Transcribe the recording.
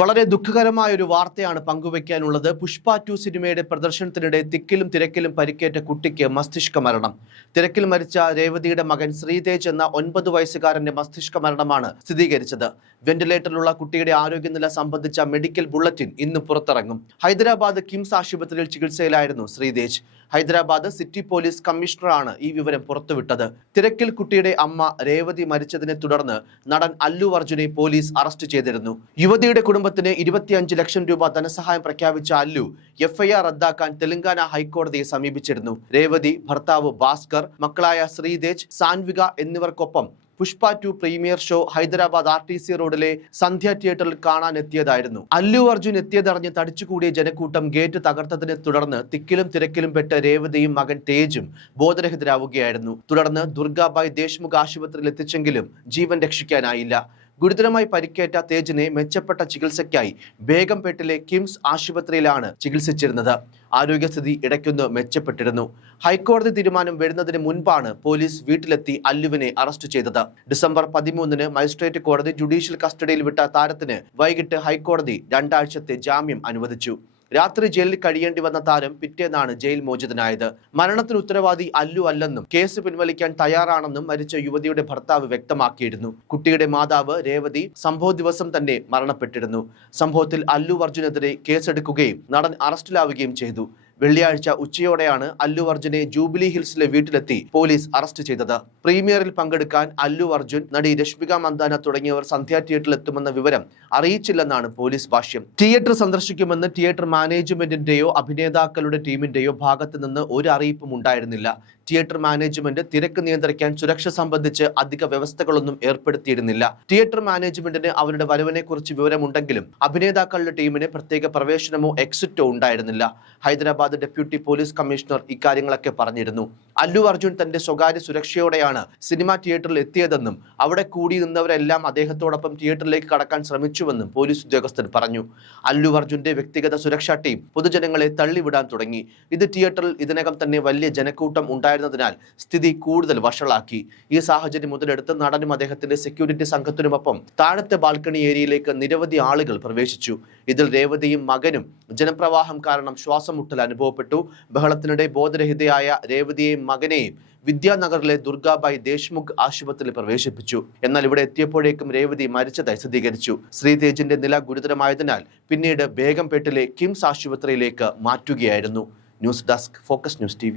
വളരെ ദുഃഖകരമായ ഒരു വാർത്തയാണ് പങ്കുവയ്ക്കാനുള്ളത്. പുഷ്പ 2 സിനിമയുടെ പ്രദർശനത്തിനിടെ തിക്കിലും തിരക്കിലും പരിക്കേറ്റ കുട്ടിക്ക് മസ്തിഷ്ക മരണം. തിരക്കിൽ മരിച്ച രേവതിയുടെ മകൻ ശ്രീതേജ് എന്ന 9 വയസ്സുകാരന്റെ മസ്തിഷ്ക മരണമാണ് സ്ഥിരീകരിച്ചത്. വെന്റിലേറ്ററിലുള്ള കുട്ടിയുടെ ആരോഗ്യനില സംബന്ധിച്ച മെഡിക്കൽ ബുള്ളറ്റിൻ ഇന്ന് പുറത്തിറങ്ങും. ഹൈദരാബാദ് കിംസ് ആശുപത്രിയിൽ ചികിത്സയിലായിരുന്നു ശ്രീതേജ്. ഹൈദരാബാദ് സിറ്റി പോലീസ് കമ്മീഷണറാണ് ഈ വിവരം പുറത്തുവിട്ടത്. തിരക്കിൽ കുട്ടിയുടെ അമ്മ രേവതി മരിച്ചതിനെ തുടർന്ന് നടൻ അല്ലു അർജുനെ പോലീസ് അറസ്റ്റ് ചെയ്തിരുന്നു. യുവതിയുടെ കുടുംബത്തിന് 25 ലക്ഷം രൂപ ധനസഹായം പ്രഖ്യാപിച്ച അല്ലു എഫ്ഐആർ റദ്ദാക്കാൻ തെലങ്കാന ഹൈക്കോടതിയെ സമീപിച്ചിരുന്നു. രേവതി, ഭർത്താവ് ഭാസ്കർ, മക്കളായ ശ്രീതേജ്, സാൻവിക എന്നിവർക്കൊപ്പം Pushpa 2 premiere show Hyderabad RTC റോഡിലെ സന്ധ്യ തിയേറ്ററിൽ കാണാനെത്തിയതായിരുന്നു. അല്ലു അർജുൻ എത്തിയതറിഞ്ഞ് തടിച്ചുകൂടിയ ജനക്കൂട്ടം ഗേറ്റ് തകർത്തതിനെ തുടർന്ന് തിക്കിലും തിരക്കിലും പെട്ട രേവതിയും മകൻ തേജും ബോധരഹിതരാവുകയായിരുന്നു. തുടർന്ന് ദുർഗാബായ് ദേശ്മുഖ് ആശുപത്രിയിൽ എത്തിച്ചെങ്കിലും ജീവൻ രക്ഷിക്കാനായില്ല. ഗുരുതരമായി പരിക്കേറ്റ തേജിനെ മെച്ചപ്പെട്ട ചികിത്സയ്ക്കായി ബേഗംപേട്ടിലെ കിംസ് ആശുപത്രിയിലാണ് ചികിത്സിച്ചിരുന്നത്. ആരോഗ്യസ്ഥിതി ഇടയ്ക്കൊന്ന് മെച്ചപ്പെട്ടിരുന്നു. ഹൈക്കോടതി തീരുമാനം വരുന്നതിന് മുൻപാണ് പോലീസ് വീട്ടിലെത്തി അല്ലുവിനെ അറസ്റ്റ് ചെയ്തത്. ഡിസംബർ 13-ന് മജിസ്ട്രേറ്റ് കോടതി ജുഡീഷ്യൽ കസ്റ്റഡിയിൽ വിട്ട താരത്തിന് വൈകിട്ട് ഹൈക്കോടതി 2 ആഴ്ചത്തെ ജാമ്യം അനുവദിച്ചു. രാത്രി ജയിലിൽ കഴിയേണ്ടി വന്ന താരം പിറ്റേന്നാണ് ജയിൽ മോചിതനായത്. മരണത്തിന് ഉത്തരവാദി അല്ലു അല്ലെന്നും കേസ് പിൻവലിക്കാൻ തയ്യാറാണെന്നും മരിച്ച യുവതിയുടെ ഭർത്താവ് വ്യക്തമാക്കിയിരുന്നു. കുട്ടിയുടെ മാതാവ് രേവതി സംഭവ ദിവസം തന്നെ മരണപ്പെട്ടിരുന്നു. സംഭവത്തിൽ അല്ലു അർജുനെതിരെ കേസെടുക്കുകയും നടൻ അറസ്റ്റിലാവുകയും ചെയ്തു. വെള്ളിയാഴ്ച ഉച്ചയോടെയാണ് അല്ലു അർജുനെ ജൂബിലി ഹിൽസിലെ വീട്ടിലെത്തി പോലീസ് അറസ്റ്റ് ചെയ്തത്. പ്രീമിയറിൽ പങ്കെടുക്കാൻ അല്ലു അർജുൻ, നടി രശ്മിക മന്ദാന തുടങ്ങിയവർ സന്ധ്യ തിയേറ്ററിൽ എത്തുമെന്ന വിവരം അറിയിച്ചില്ലെന്നാണ് പോലീസ് ഭാഷ്യം. തിയേറ്റർ സന്ദർശിക്കുമെന്ന് തിയേറ്റർ മാനേജ്മെന്റിന്റെയോ അഭിനേതാക്കളുടെ ടീമിന്റെയോ ഭാഗത്ത് നിന്ന് ഒരു അറിയിപ്പും ഉണ്ടായിരുന്നില്ല. തിയേറ്റർ മാനേജ്മെന്റ് തിരക്ക് നിയന്ത്രിക്കാൻ സുരക്ഷ സംബന്ധിച്ച് അധിക വ്യവസ്ഥകളൊന്നും ഏർപ്പെടുത്തിയിരുന്നില്ല. തിയേറ്റർ മാനേജ്മെന്റിന് അവരുടെ വരവിനെ കുറിച്ച് വിവരമുണ്ടെങ്കിലും അഭിനേതാക്കളുടെ ടീമിന് പ്രത്യേക പ്രവേശനമോ എക്സിറ്റോ ഉണ്ടായിരുന്നില്ല. ഹൈദരാബാദ് ഡെപ്യൂട്ടി പോലീസ് കമ്മീഷണർ ഇക്കാര്യങ്ങളൊക്കെ പറഞ്ഞിരുന്നു. അല്ലു അർജുൻ തന്റെ സ്വകാര്യ സുരക്ഷയോടെയാണ് സിനിമാ തിയേറ്ററിൽ എത്തിയതെന്നും അവിടെ കൂടി നിന്നവരെല്ലാം അദ്ദേഹത്തോടൊപ്പം തിയേറ്ററിലേക്ക് കടക്കാൻ ശ്രമിച്ചുവെന്നും പോലീസ് ഉദ്യോഗസ്ഥർ പറഞ്ഞു. അല്ലു അർജുന്റെ വ്യക്തിഗത സുരക്ഷാ ടീം പൊതുജനങ്ങളെ തള്ളിവിടാൻ തുടങ്ങി. ഇത് തിയേറ്ററിൽ ഇതിനകം തന്നെ വലിയ ജനക്കൂട്ടം ഉണ്ടായിരുന്നതിനാൽ സ്ഥിതി കൂടുതൽ വഷളാക്കി. ഈ സാഹചര്യം മുതലെടുത്ത് നടനും അദ്ദേഹത്തിന്റെ സെക്യൂരിറ്റി സംഘത്തിനുമൊപ്പം താഴത്തെ ബാൽക്കണി ഏരിയയിലേക്ക് നിരവധി ആളുകൾ പ്രവേശിച്ചു. ഇതിൽ രേവതിയും മകനും ജനപ്രവാഹം കാരണം ശ്വാസം മുട്ടൽ അനുഭവപ്പെട്ടു. ബഹളത്തിനിടെ ബോധരഹിതയായ രേവതിയെയും മകനെയും വിദ്യാനഗറിലെ ദുർഗാബായ് ദേശ്മുഖ് ആശുപത്രിയിൽ പ്രവേശിപ്പിച്ചു. എന്നാൽ ഇവിടെ എത്തിയപ്പോഴേക്കും രേവതി മരിച്ചതായി സ്ഥിരീകരിച്ചു. ശ്രീതേജിന്റെ നില ഗുരുതരമായതിനാൽ പിന്നീട് ബേഗംപേട്ടിലെ കിംസ് ആശുപത്രിയിലേക്ക് മാറ്റുകയായിരുന്നു. News desk, focus news TV.